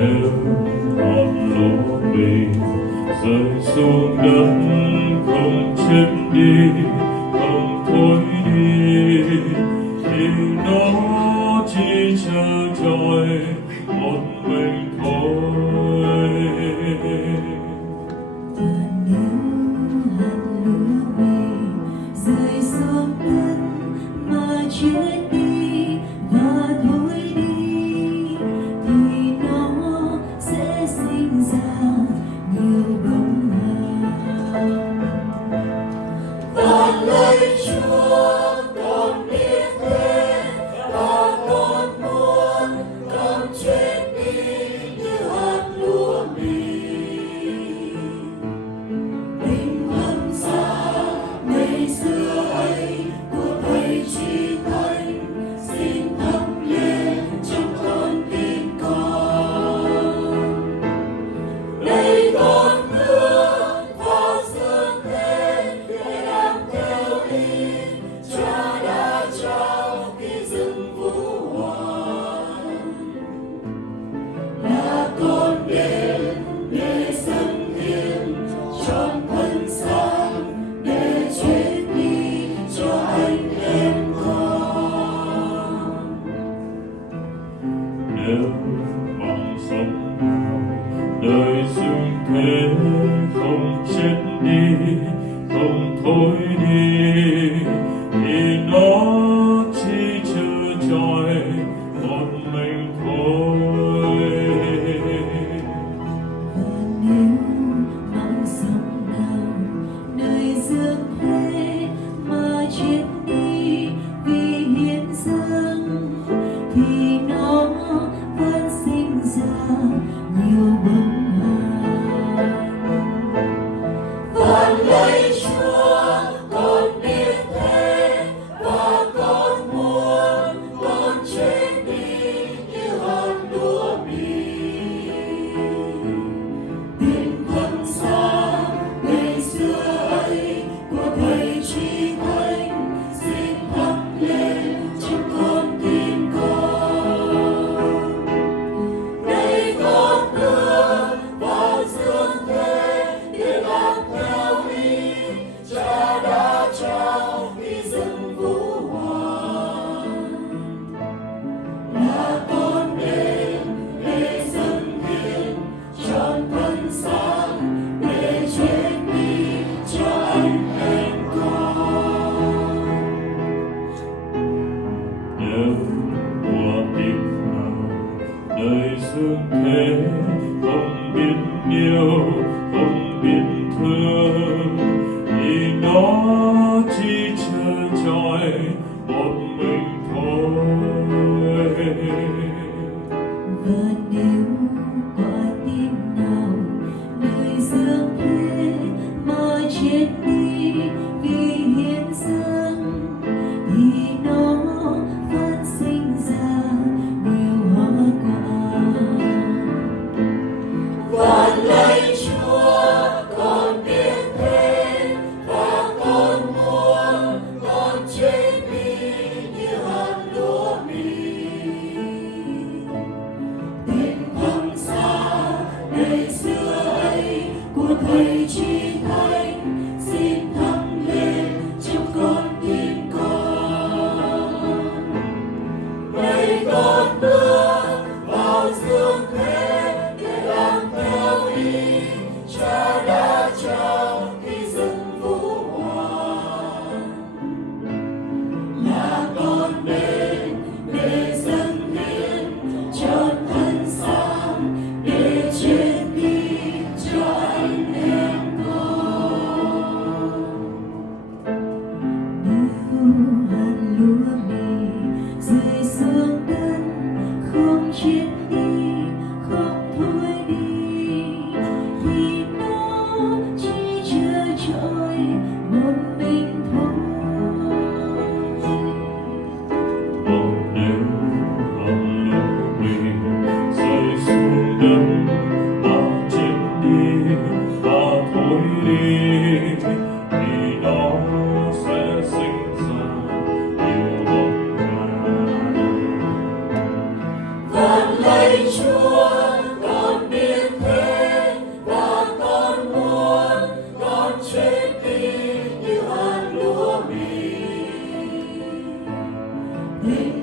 Nếu hòn lúa mì rơi xuống đất không chết đi, không thối đi, thì nó chỉ chờ trôi một mình thôi. Và nếu hạt lúa mì rơi xuống đất mà chết đi và thối đi, thì nó sẽ sinh ra nhiều bông vàng. Và lời Chúa con biết thế, và con muốn con chết đi như hạt lúa mì. Tình thân xa ngày xưa ấy của Thầy Chí Thánh xin thắp lên trong con tim con. Đây con bước vào dương thế để làm theo ý Cha đã trao khi dưng vũ hoàn. Là con đến để dâng hiến trọn thân xác để chết đi cho anh em con. Nếu bằng sống đời dương thế không chết đi, không thối đi, thì nó chỉ chờ trôi một mình thôi. Và nếu mạng sống nào nơi dương thế mà chết đi vì hiến dâng, thì nó vẫn sinh ra nhiều bông vàng. Và lời Chúa con biết thế, và con muốn con chết đi như hạt lúa mì. Tình thân xa ngày xưa ấy của Thầy Chí Thánh xin thắp lên trong con tim con. Đây con bước vào dương thế để làm theo ý Cha đã trao khi dưng vũ hoàn. Là con đến để dâng hiến trọn thân xác để chết đi cho anh em con. Nếu mùa tìm nào đời dương thế không biết yêu, không biết thương, thì nó chỉ chờ trôi một mình thôi. Và nếu quả tim nào nơi dương thế mà chết đi vì hiến dâng, thì nó vẫn sinh ra nhiều hoa quả. Và lời Chúa con biết thế, và con muốn con chết đi như hạt lúa mì. Tình thân tình